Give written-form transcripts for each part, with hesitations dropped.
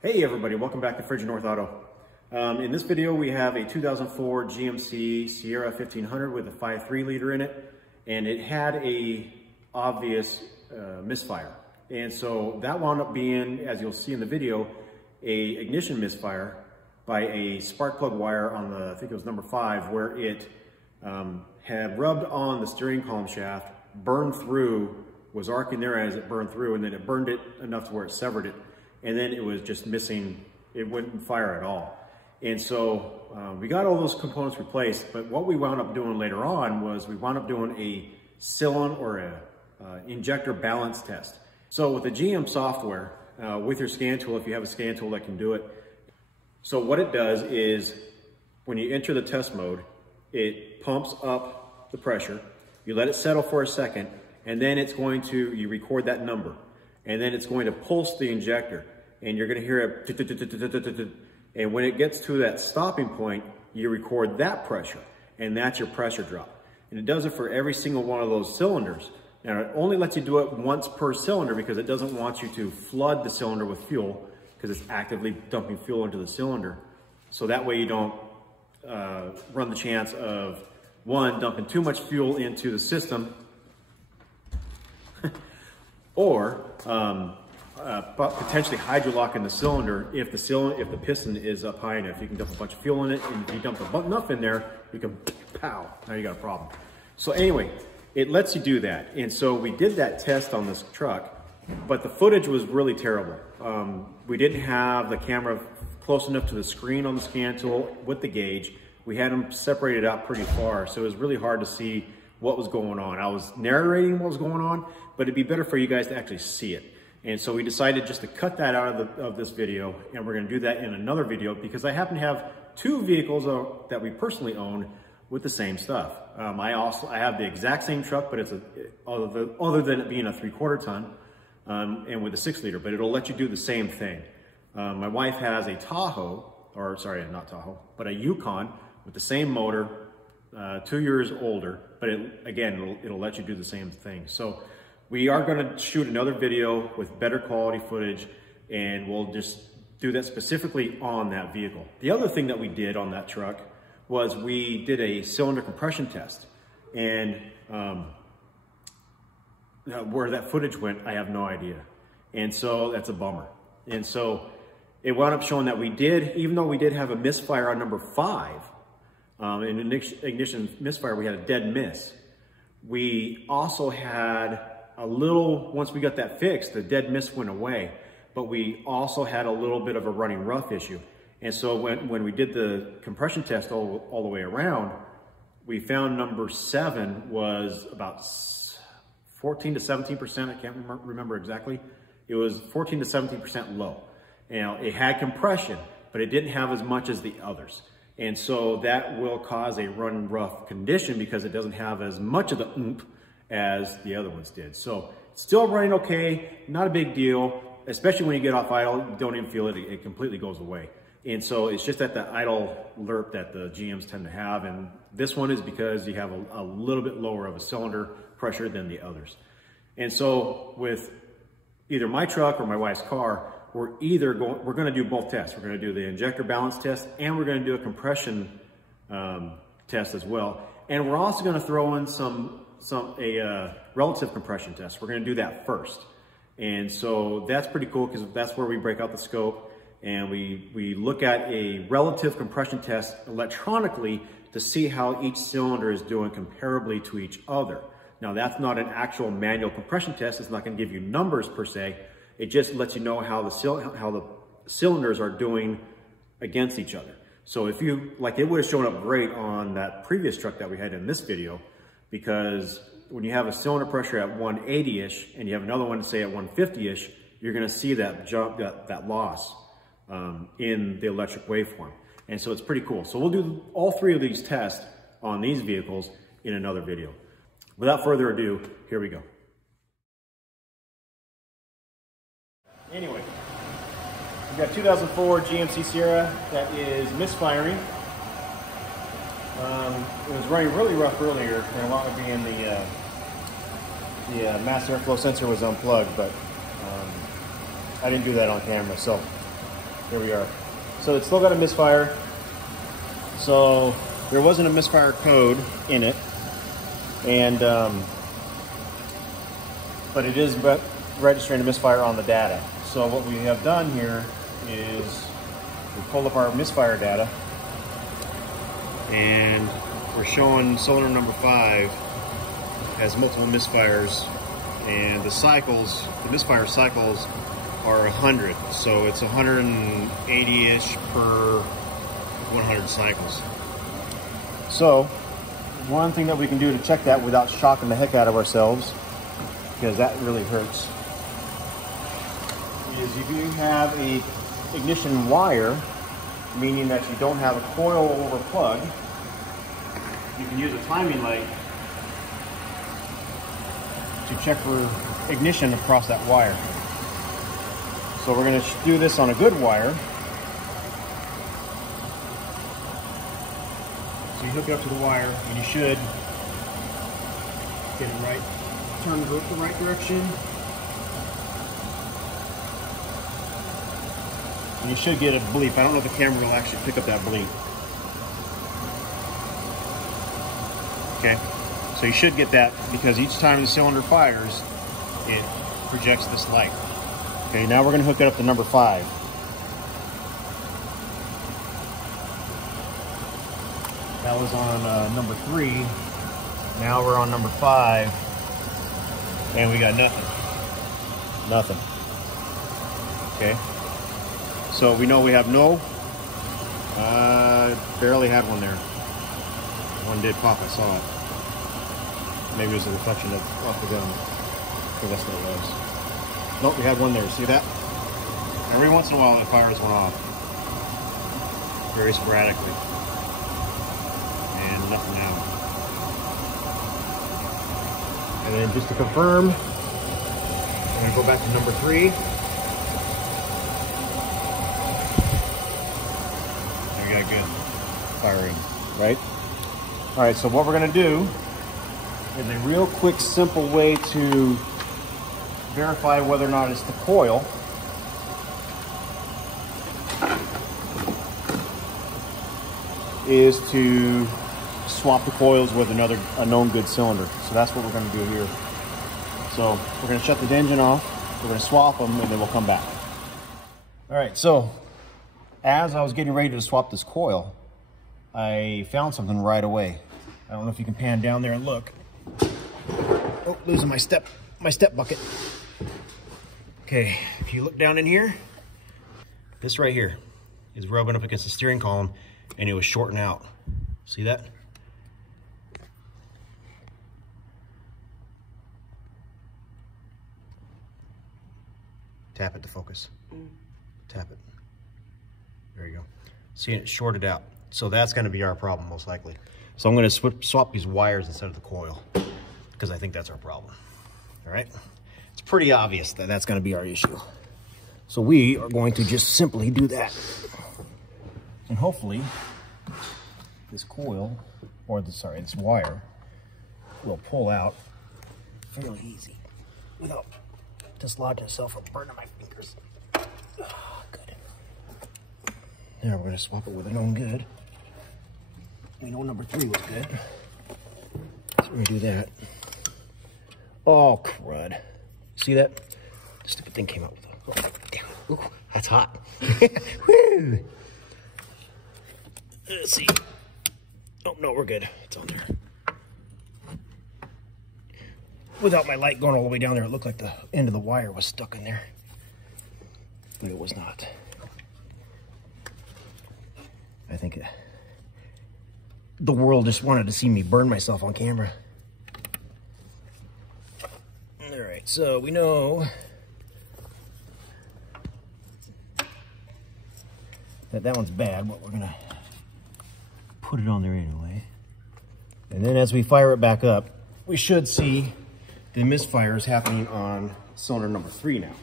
Hey everybody, welcome back to Frigid North Auto. In this video we have a 2004 GMC Sierra 1500 with a 5.3 liter in it, and it had a obvious misfire. And so that wound up being, as you'll see in the video, a ignition misfire by a spark plug wire on the, I think it was number 5, where it had rubbed on the steering column shaft, burned through, was arcing there as it burned through, and then it burned it enough to where it severed it. And then it was just missing, it wouldn't fire at all. And so we got all those components replaced, but what we wound up doing later on was we wound up doing a cylinder or a injector balance test. So with the GM software, with your scan tool, if you have a scan tool that can do it. So what it does is when you enter the test mode, it pumps up the pressure, you let it settle for a second, and then it's going to, you record that number. And then it's going to pulse the injector, and you're going to hear it, and when it gets to that stopping point, you record that pressure, and that's your pressure drop. And it does it for every single one of those cylinders. Now, it only lets you do it once per cylinder because it doesn't want you to flood the cylinder with fuel because it's actively dumping fuel into the cylinder. So that way you don't run the chance of, one, dumping too much fuel into the system, or potentially hydrolocking the cylinder if the piston is up high enough. You can dump a bunch of fuel in it, and if you dump enough in there, you can pow, now you got a problem. So anyway, it lets you do that. And so we did that test on this truck, but the footage was really terrible. We didn't have the camera close enough to the screen on the scan tool with the gauge. We had them separated out pretty far, so it was really hard to see what was going on. I was narrating what was going on, but it'd be better for you guys to actually see it. And so we decided just to cut that out of this video, and we're gonna do that in another video because I happen to have two vehicles that we personally own with the same stuff. I have the exact same truck, but it's other than it being a 3/4 ton and with a 6 liter, but it'll let you do the same thing. My wife has a Tahoe, or sorry, not Tahoe, but a Yukon with the same motor, 2 years older, but it'll let you do the same thing. So we are going to shoot another video with better quality footage, and we'll just do that specifically on that vehicle. The other thing that we did on that truck was we did a cylinder compression test, and where that footage went, I have no idea. And so that's a bummer. And so it wound up showing that we did, even though we did have a misfire on number 5, in ignition misfire, we had a dead miss. We also had a little, once we got that fixed, the dead miss went away, but we also had a little bit of a running rough issue. And so when we did the compression test all the way around, we found number 7 was about 14 to 17%, I can't remember exactly. It was 14 to 17% low. Now, it had compression, but it didn't have as much as the others. And so that will cause a run rough condition because it doesn't have as much of the oomph as the other ones did. So it's still running okay, not a big deal, especially when you get off idle, you don't even feel it, it completely goes away. And so it's just at the idle lerp that the GMs tend to have, and this one is because you have a little bit lower of a cylinder pressure than the others. And so with either my truck or my wife's car, we're going to do both tests. We're going to do the injector balance test, and we're going to do a compression test as well. And we're also going to throw in a relative compression test. We're going to do that first. And so that's pretty cool because that's where we break out the scope and we look at a relative compression test electronically to see how each cylinder is doing comparably to each other. Now, that's not an actual manual compression test. It's not going to give you numbers per se. It just lets you know how the cylinders are doing against each other. So if you, like, it would have shown up great on that previous truck that we had in this video, because when you have a cylinder pressure at 180-ish and you have another one, say, at 150-ish, you're going to see that jump, that loss in the electric waveform. And so it's pretty cool. So we'll do all 3 of these tests on these vehicles in another video. Without further ado, here we go. Anyway, we've got 2004 GMC Sierra that is misfiring. It was running really rough earlier, and a lot of being the mass airflow sensor was unplugged, but I didn't do that on camera. So Here we are. So it's still got a misfire. So there wasn't a misfire code in it, and but it is registering a misfire on the data. So what we have done here is we pulled up our misfire data, and we're showing cylinder number 5 has multiple misfires, and the cycles, the misfire cycles are 100. So it's 180-ish per 100 cycles. So one thing that we can do to check that without shocking the heck out of ourselves, because that really hurts, is if you have a ignition wire, meaning that you don't have a coil over plug, you can use a timing light to check for ignition across that wire. So we're going to do this on a good wire. So you hook it up to the wire, and you should get it right, turn the right direction. And you should get a bleep. I don't know if the camera will actually pick up that bleep. Okay, so you should get that, because each time the cylinder fires, it projects this light. Okay, now we're going to hook it up to number 5. That was on number 3. Now we're on number 5, and we got nothing. Nothing. Okay. So we know we have no. Barely had one there. One did pop. I saw it. Maybe it was a reflection off the gun. Because that's what it was. Nope, we had one there. See that? Every once in a while, it fires one off. Very sporadically. And nothing now. And then just to confirm, I'm going to go back to number 3. There we got good firing, right? All right, so what we're going to do is a real quick, simple way to verify whether or not it's the coil. Is to swap the coils with a known good cylinder. So that's what we're going to do here. So we're going to shut the engine off, we're going to swap them, and then we'll come back. All right, so as I was getting ready to swap this coil, I found something right away. I don't know if you can pan down there and look. Oh, losing my step bucket. Okay, if you look down in here, this right here is rubbing up against the steering column, and it was shorting out. See that? Tap it to focus. Tap it. There you go. See, it shorted out. So that's going to be our problem, most likely. So I'm going to swap these wires instead of the coil, because I think that's our problem. All right? It's pretty obvious that that's going to be our issue. So we are going to just simply do that. And hopefully this coil, or this wire, will pull out fairly easy without dislodging itself or burning my fingers. Oh, good. Now we're going to swap it with a known good. We know number 3 was good. So we're going to do that. Oh, crud. See that? The stupid thing came out with a... Oh, damn. Ooh, that's hot. Woo! Let's see. Oh, no, we're good. It's on there. Without my light going all the way down there, it looked like the end of the wire was stuck in there. But it was not. I think the world just wanted to see me burn myself on camera. All right, so we know that one's bad, but we're gonna put it on there anyway. And then as we fire it back up, we should see the misfire is happening on cylinder number 3 now.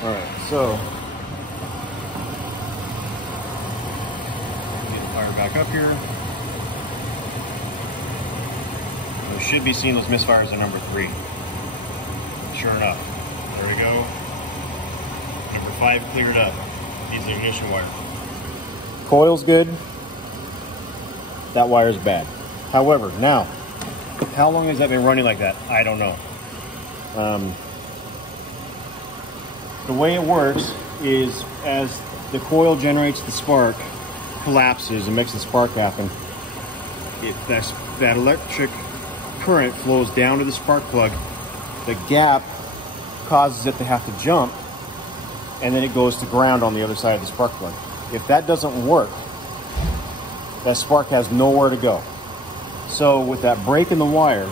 All right, so get the fire back up here. we should be seeing those misfires at number 3. Sure enough, there we go. Number 5 cleared up. Needs the ignition wire. Coil's good. That wire's bad. However, now, how long has that been running like that? I don't know. The way it works is as the coil generates the spark, collapses and makes the spark happen, that electric current flows down to the spark plug. The gap causes it to have to jump, and then it goes to ground on the other side of the spark plug. If that doesn't work, that spark has nowhere to go. So with that break in the wire,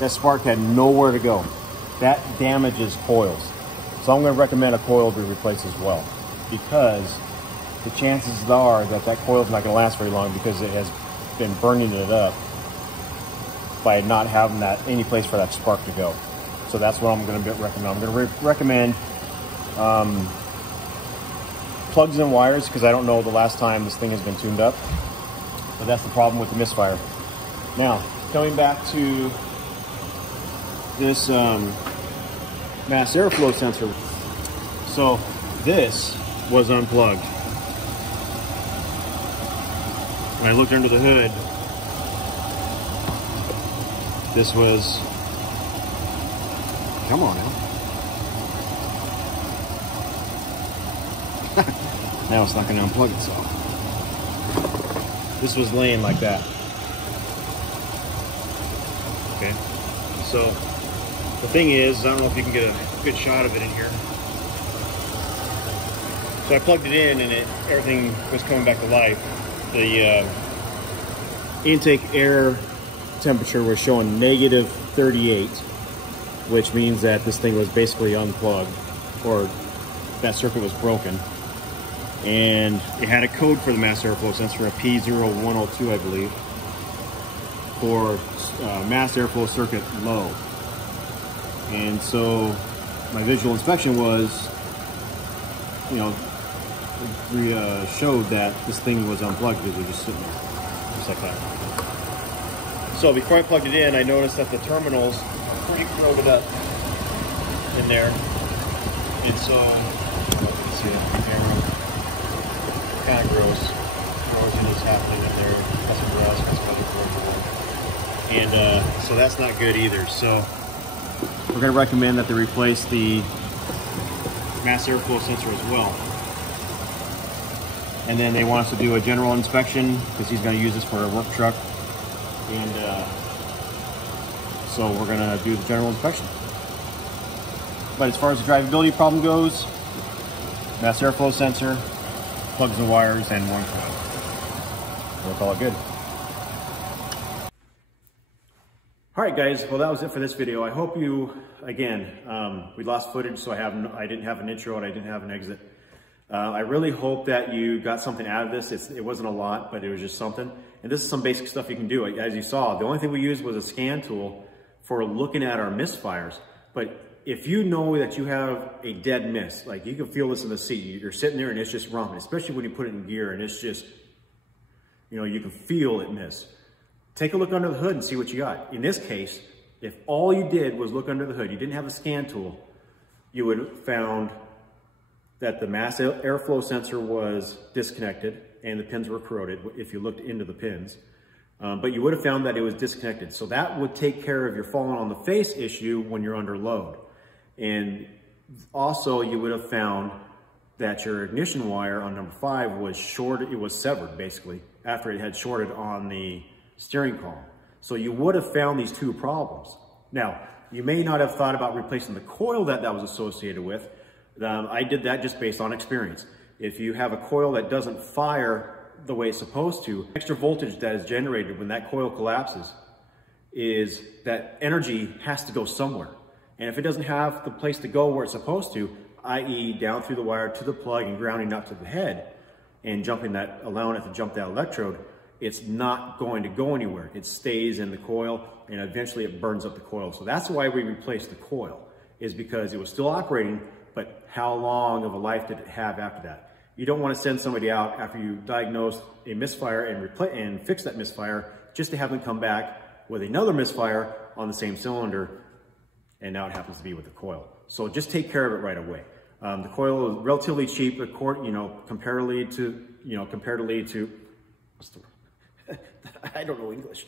that spark had nowhere to go. That damages coils. So I'm going to recommend a coil be replaced as well, because the chances are that that coil is not going to last very long because it has been burning it up by not having any place for that spark to go. So that's what I'm going to recommend. I'm going to recommend plugs and wires, because I don't know the last time this thing has been tuned up. But that's the problem with the Misfire. Now, coming back to this mass airflow sensor. So this was unplugged. When I looked under the hood, this was, come on now. Now it's not going to unplug itself. This was laying like that. Okay, so the thing is, I don't know if you can get a good shot of it in here. So I plugged it in and everything was coming back to life. The intake air temperature was showing negative 38, which means that this thing was basically unplugged, or that circuit was broken. And it had a code for the mass airflow sensor, a P0102, I believe, for mass airflow circuit low. And so my visual inspection was, showed that this thing was unplugged because it was just sitting there, just like that. So before I plugged it in, I noticed that the terminals are pretty corroded up in there. And so, let's see that arrow. Kind of gross. Corrosion is happening in there. That's some rust, that's some other corrosion. And so that's not good either. So we're going to recommend that they replace the mass airflow sensor as well. And then they want us to do a general inspection because he's going to use this for a work truck. And so we're going to do the general inspection. But as far as the drivability problem goes, mass airflow sensor, plugs and wires, and one coil. We'll call it good. All right, guys. Well, that was it for this video. I hope you, again, we lost footage, so I didn't have an intro and I didn't have an exit. I really hope that you got something out of this. It wasn't a lot, but it was just something. And this is some basic stuff you can do. As you saw, the only thing we used was a scan tool for looking at our misfires. But if you know that you have a dead miss, like you can feel this in the seat, you're sitting there and it's just rumbling, especially when you put it in gear and it's just, you can feel it miss. Take a look under the hood and see what you got. In this case, if all you did was look under the hood, you didn't have a scan tool, you would have found that the mass airflow sensor was disconnected and the pins were corroded if you looked into the pins. But you would have found that it was disconnected. So that would take care of your falling on the face issue when you're under load. And also you would have found that your ignition wire on number 5 was shorted, it was severed basically, after it had shorted on the steering column. So you would have found these two problems. Now, you may not have thought about replacing the coil that was associated with. I did that just based on experience. If you have a coil that doesn't fire the way it's supposed to, extra voltage that is generated when that coil collapses is that energy has to go somewhere. And if it doesn't have the place to go where it's supposed to, i.e. down through the wire to the plug and grounding up to the head and allowing it to jump that electrode, it's not going to go anywhere. It stays in the coil and eventually it burns up the coil. So that's why we replaced the coil, is because it was still operating, but how long of a life did it have after that? You don't want to send somebody out after you diagnose a misfire and fix that misfire just to have them come back with another misfire on the same cylinder, and now it happens to be with the coil. So just take care of it right away. The coil is relatively cheap, comparatively to, what's the word? I don't know English.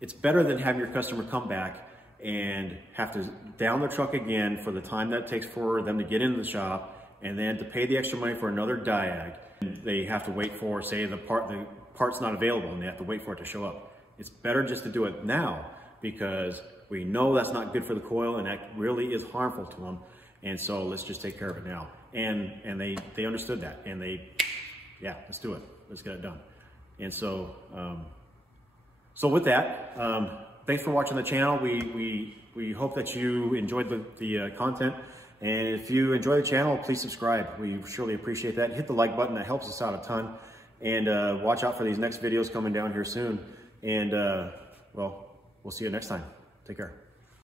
It's better than having your customer come back and have to down their truck again for the time that it takes for them to get into the shop, and then to pay the extra money for another diag. They have to wait for, say, the part's not available and they have to wait for it to show up. It's better just to do it now, because we know that's not good for the coil and that really is harmful to them. And so let's just take care of it now. And they understood that, and yeah, let's do it. Let's get it done. And so, so with that, thanks for watching the channel. We hope that you enjoyed the content. And if you enjoy the channel, please subscribe. We surely appreciate that. Hit the like button, that helps us out a ton. And watch out for these next videos coming down here soon. And well, we'll see you next time. Take care.